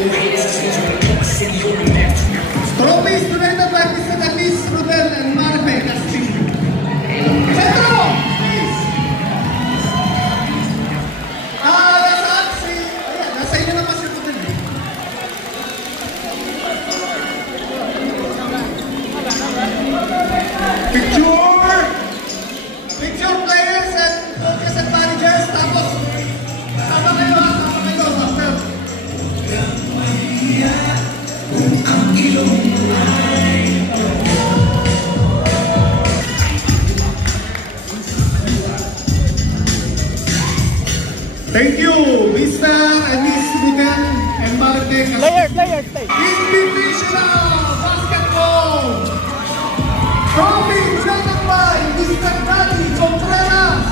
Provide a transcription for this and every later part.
Trophies donated by Mr. Anis Rudel and Marpe Castillo. Centro! Please! Nasa inyo naman si Rudel. Picture! Picture players and coaches and managers. Tapos, sama kayo, master. Thank you, Mr. and Miss Rudel and Marpe Castillo. Player, stay. Invitational Basketball Trophy presented by Mr. Dani Contreras.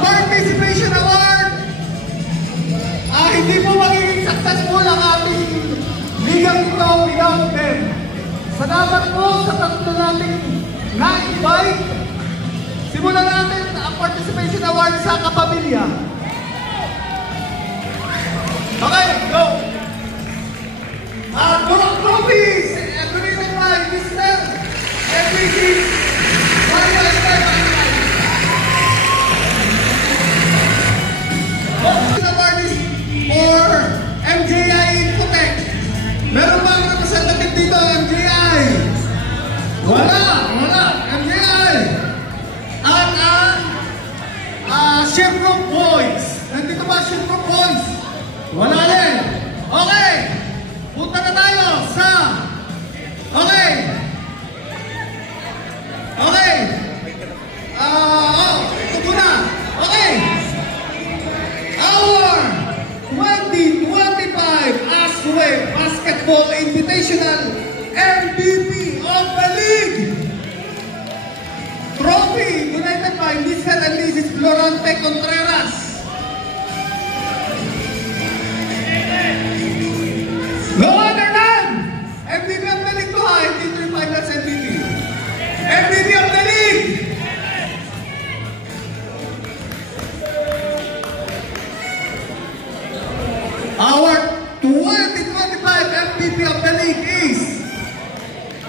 Participation Award. Hindi po magiging successful ang ating ligang ito without them. Salamat po sa tatlo nating na-invite. Simulan natin ang Participation Award sa kapamilya. Okay, go! Durok Trophies! Donated by Mr. MVG. Award is for MJI Infotech. Meron bang representative dito, MJI? Wala! MJI! At ang Sherbrooke Boys. Nandito ba Sherbrooke Boys? Wala rin. Okay! Punta na tayo sa... Okay! Ito muna. Okay! Our 2025 ASWE Basketball Invitational MVP of the League Trophy donated by Mr. and Mrs. Florante Contreras. Our 2025 MVP of the league is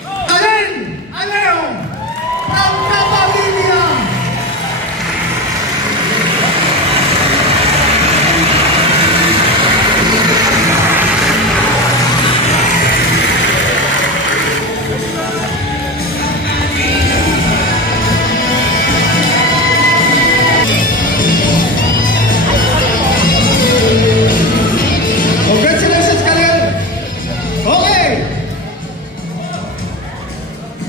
Allen Aleo from Cavalilia. Congratulations, Kalel! Okay!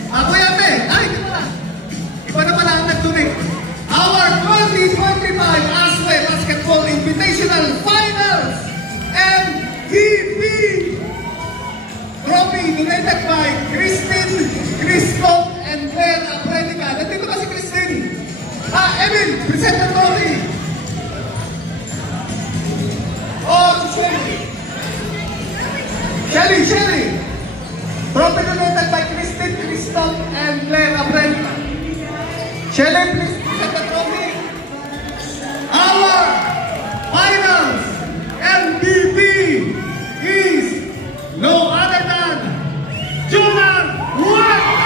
Ako yate! Ay, di pala! Iba na pala ang nagtunig. Our 2025 ASWE Basketball Invitational Finals MVP trophy donated by Christine, Christoph, and Claire Apredica. Nandito ba si Christine? Emil, present the trophy! Oh, Shelly! Shelly! Trophy donated by Christine, Christoph, and Claire Apredica. Shelly, please present the trophy. Our finals MVP is no other than Junan Huerta!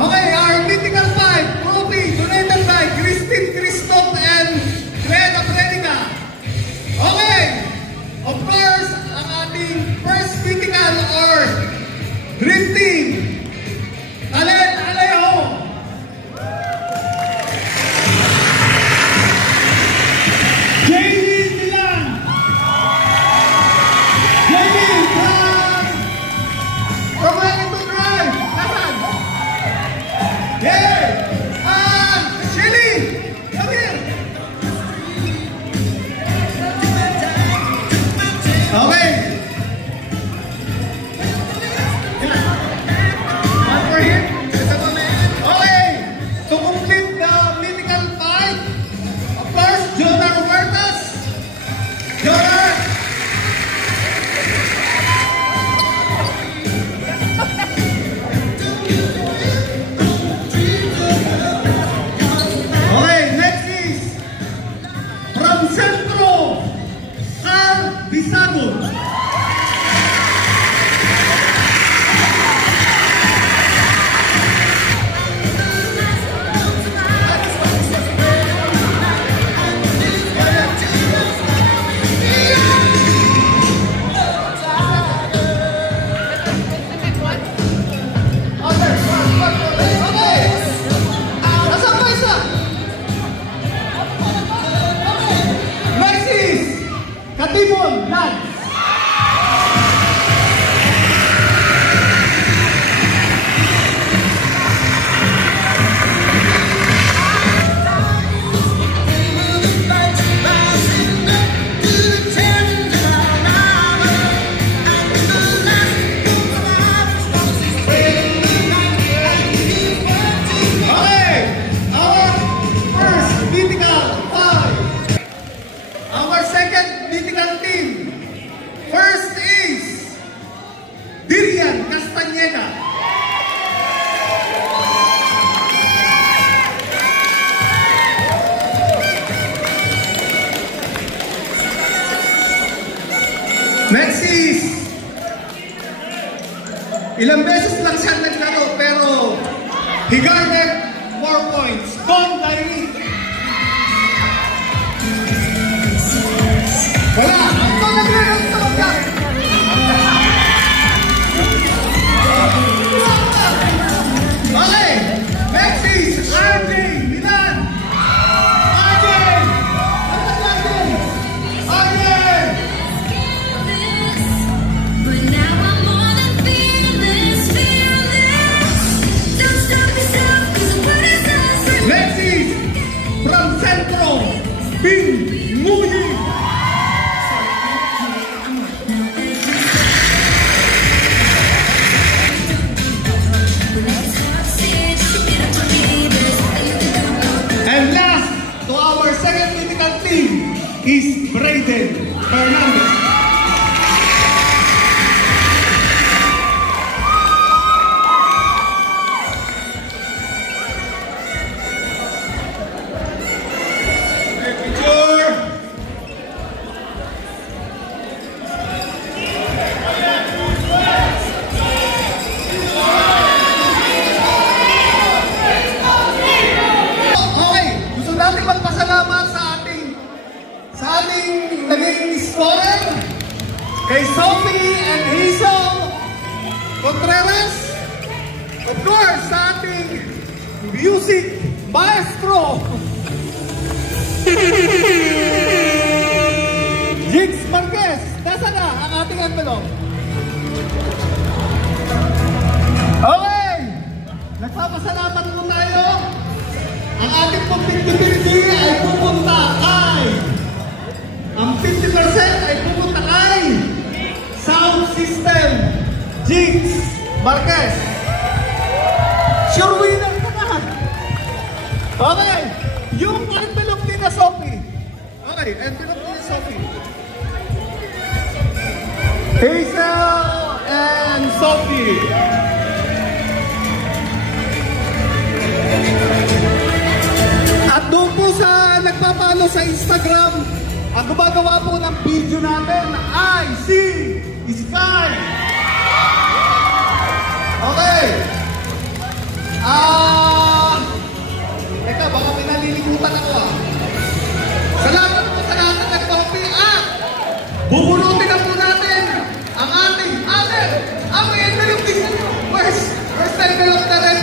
Okay, our mythical 5 trophy donated by Christine, Christoph, and Claire Apredica. Okay, of course, ang ating first mythical or dream team, Allen Alejo. JD Milan. JD from Ready to Drive. Nasaan? Yeah! Shelly! Come here! Okay! One for him. Okay! To complete the mythical 5, of course, Jonar Huertas. Jonar! Okay, next is from Centro, Carl Bisago. Okay. Nasaan ba isa? Next is Katibon Lance. Okay, our first mythical 5. Our second mythical team. First is Dirian Castañeda. Next is ilang beses lang siya naglaro pero he garnered 4 points. Don Dairi. Wala! Ang to naglaro sa mga. Okay! Next is RJ Milan. RJ! RJ! But now I'm more than fearless. Don't stop yourself, 'cause what is us? Next is from Centro, Bing Muyi. Fernandez. Naging scorer kay Sophie and Hazel Contreras. Of course, sa ating music maestro Jigs Marquez. Nasaan na ang ating envelope? Okay, nagpapasalamat po tayo. Ang ating pong 50-50 ay pupunta kay ang 50% ay pupunta kay Sound System Jigs Marquez. Sure winner ka na. Okay, yung envelope ni na Sophie. Okay, envelope ni na Sophie. Hazel and Sophie. At doon po sa nagpapalo sa Instagram, ang gumagawa po ng video natin ay si Sky. Okay. Teka, baka pinalilikutan ako Salamat po sa lahat ng nag-copy at bubulutin na po natin ang ating ang envelope din. Where's the envelope na rin?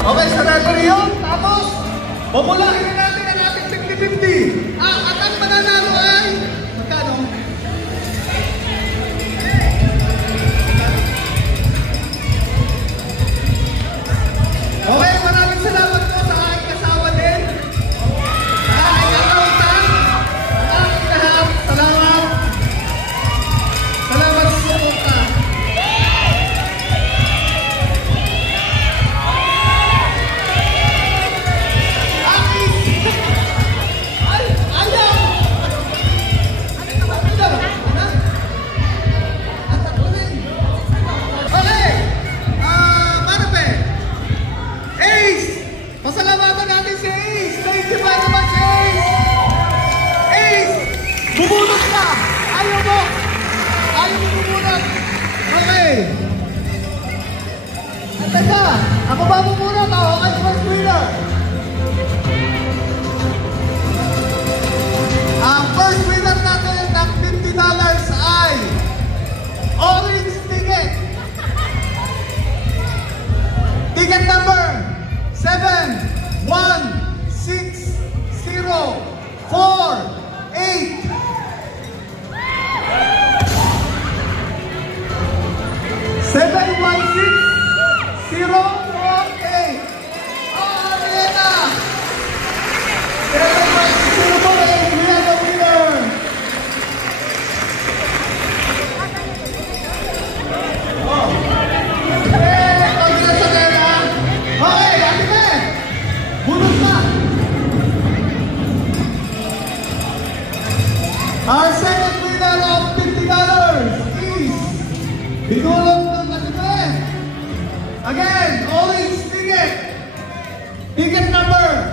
Okay, sarado rin yun. Tapos, bumulahin na natin ang ating 50-50. At ang mananalo ay, magkano? Okay, maraming salamat po sa aking kasama din. Sa aking accountant. Sa aking lahat. Salamat. Salamat sa suporta. Pasalamatan natin si Ace! Thank you very much, Ace! Ace! Bubunot ka! Ayaw mo! Ayaw mo bubunot! Okay! At teka! Ako ba bubunot? Ako ay first winner! Ang first winner natin ng $50 ay orange ticket! Ticket number 7160448. Our second winner of $50 is Bigolong ng Katipe. Again, orange ticket. Ticket number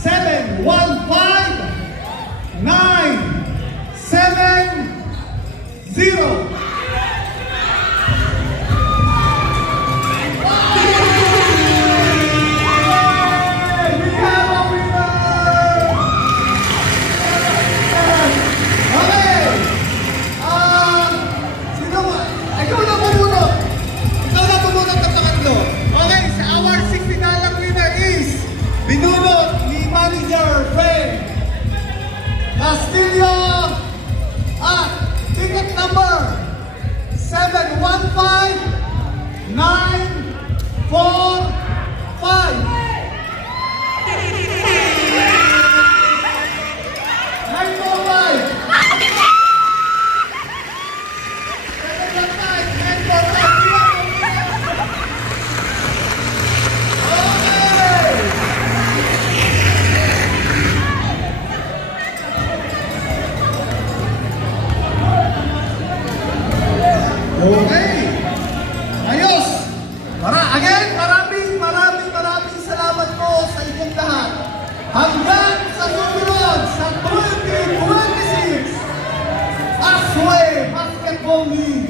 715970. Binunot ni Manager Fred Okay. Ayos. Maraming salamat po sa inyong lahat. Hanggang sa sumunod sa 2026 Asway Basketball League.